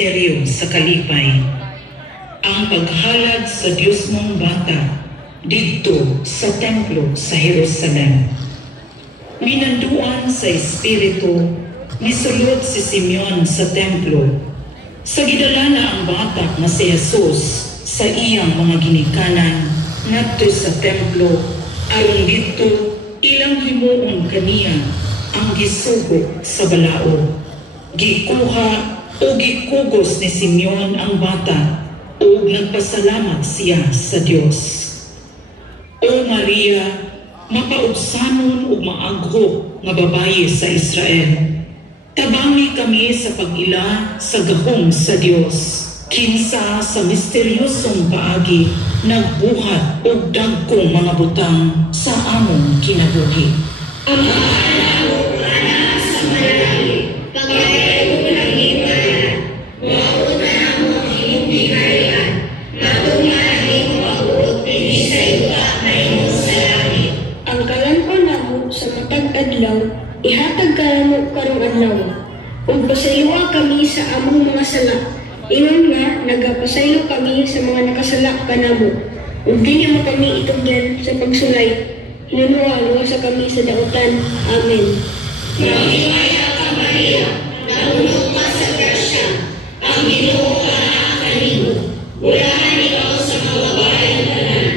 misteryo sa kalipay. Ang paghalad sa Diyos mong bata dito sa templo sa Jerusalem. Minanduan sa Espiritu, misulod si Simeon sa templo. Sa gidala na ang bata na si Jesus sa iyang mga ginikanan ngadto sa templo, aron dito ilang himuon kaniya ang gisugo sa balao. Gikuha o gikugos ni Simeon ang bata o nagpasalamat siya sa Dios. O Maria, mapaubsanon ug maagho nga babaye sa Israel, tabangi kami sa pag-ila sa gahom sa Dios. Kinsa sa misteryosong paagi nagbuhat og dagkong mga butang sa among kinabuhi. Ang mahalago ana sa malangit, pagkaya mo ng himala, mauna na mo ang iyong bigayaan, matungahing mag-uot din sa iba na iyong sa langit. Ang kalanpan namo sa matag adlaw, ihatag kalamo karong adlaw, ug pasayloa kami sa among mga sala. Ingon nga, nagapasaylo kami sa mga nakasala kanamo, ug dili mo kami itugyan sa pagsulay. Hinunuwa sa kami sa dautan. Amen. Maghimaya ka, Maria, nahulog ka sa grasya, ang Ginoo anak kanimo. Bulahan ikaw sa mga babaeng tanan,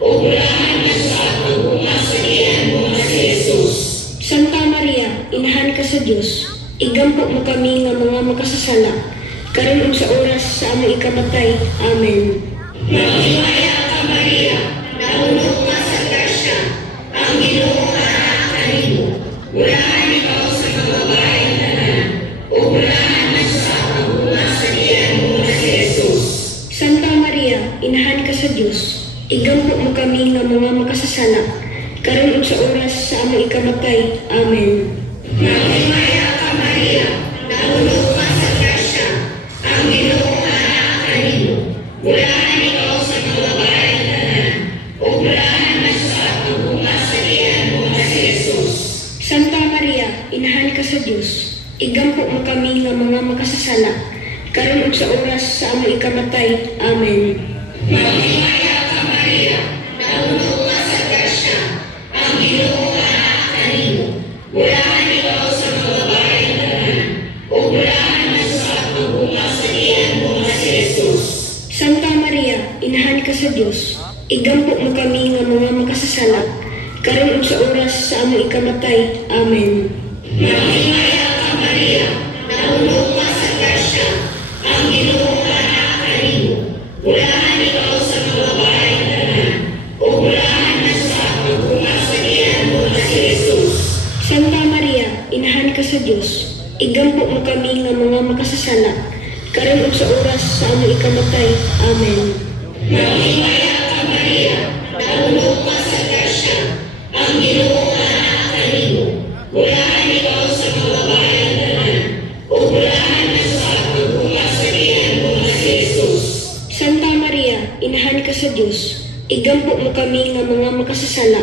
o bulahan na sa paghunga sa tiyan mo na si Jesus. Santa Maria, inahan ka sa Dios, igampo mo kami nga mga makasasala, karon ug sa oras sa among ikamatay. Amen. Maghimaya ka, Maria, nahulog ka sa grasya, ang Ginoo anak kanimo. Bulahan ikaw sa mga babaeng tanan, o bulahan na sa paghunga sa tiyan mo na si Jesus. Santa Maria, inahan ka sa Dios, igampo mo kami nga mga makasasala, karon ug sa oras sa among ikamatay. Amen. Maghimaya ka, Maria, nahulog ka sa grasya, ang Ginoo anak kanimo. Bulahan ikaw sa mga babaeng tanan, o bulahan na sa paghunga sa tiyan mo na si Jesus. Santa Maria, inahan ka sa Dios, igampo mo kami nga mga makasasala, karon ug sa oras sa among ikamatay. Amen. Maghimaya ka, Maria, nahulog ka sa grasya, ang Ginoo anak kanimo. Bulahan ikaw sa mga babaeng tanan, o bulahan na sa paghunga sa tiyan mo na si Jesus. Santa Maria, inahan ka sa Dios, igampo mo kami nga mga makasasala, karon ug sa oras sa among ikamatay. Amen. Maghimaya ka, Maria, nahulog ka sa grasya, ang Ginoo anak kanimo. Bulahan ikaw sa mga babaeng tanan, o bulahan na sa paghunga sa tiyan mo na si Jesus. Santa Maria, inahan ka sa Dios, igampo mo kami nga mga makasasala, karon ug sa oras sa among ikamatay. Amen. Maghimaya ka, Maria, nahulog ka sa grasya, ang Ginoo anak kanimo. Bulahan ikaw sa mga babaeng tanan, o bulahan na sa paghunga sa tiyan mo na si Jesus. Santa Maria, inahan ka sa Dios, igampo mo kami nga mga makasasala,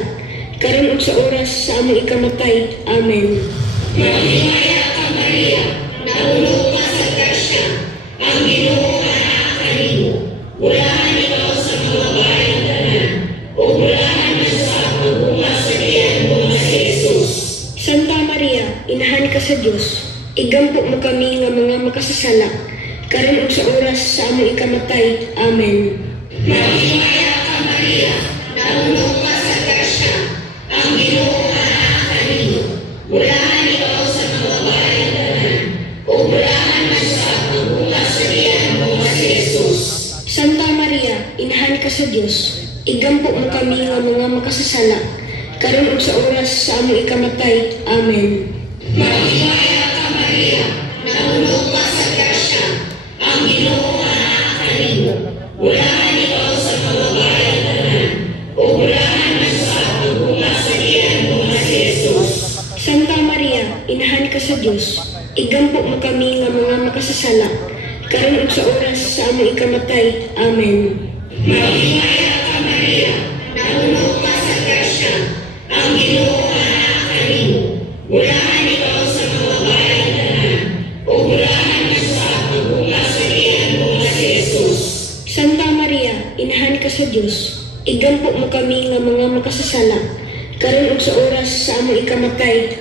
karon ug sa oras sa among ikamatay. Amen. Maghimaya ka, Maria, nahulog ka sa grasya, ang Ginoo anak kanimo. Bulahan ikaw sa mga babaeng tanan, o bulahan na sa paghunga sa tiyan mo na si Jesus. Santa Maria, inahan ka sa Dios, igampo mo kami nga mga makasasala, karon ug sa oras sa among ikamatay. Amen. Maghimaya ka, Maria, nahulog ka sa grasya, ang Ginoo anak kanimo. Bulahan ikaw sa mga babaeng tanan, o bulahan na sa paghunga sa tiyan mo na si Jesus. Santa Maria, inahan ka sa Dios, igampo mo kami nga mga makasasala, karon ug sa oras sa among ikamatay. Amen. Maghimaya ka, Maria, nahulog ka sa grasya, ang Ginoo anak kanimo. Bulahan ikaw sa mga babaeng tanan, o bulahan na sa paghunga sa tiyan mo na si Jesus. Santa Maria, inahan ka sa Dios, igampo mo kami nga mga makasasala, karon ug sa oras sa among ikamatay. Amen. Maghimaya ka, Maria, nahulog ka sa grasya, ang Ginoo anak kanimo. Bulahan ikaw sa mga babaeng tanan, o bulahan na sa paghunga sa makagampihan ka sa Dios. Igampo mo kami nga mga makasasala, karon ug sa oras sa among ikamatay.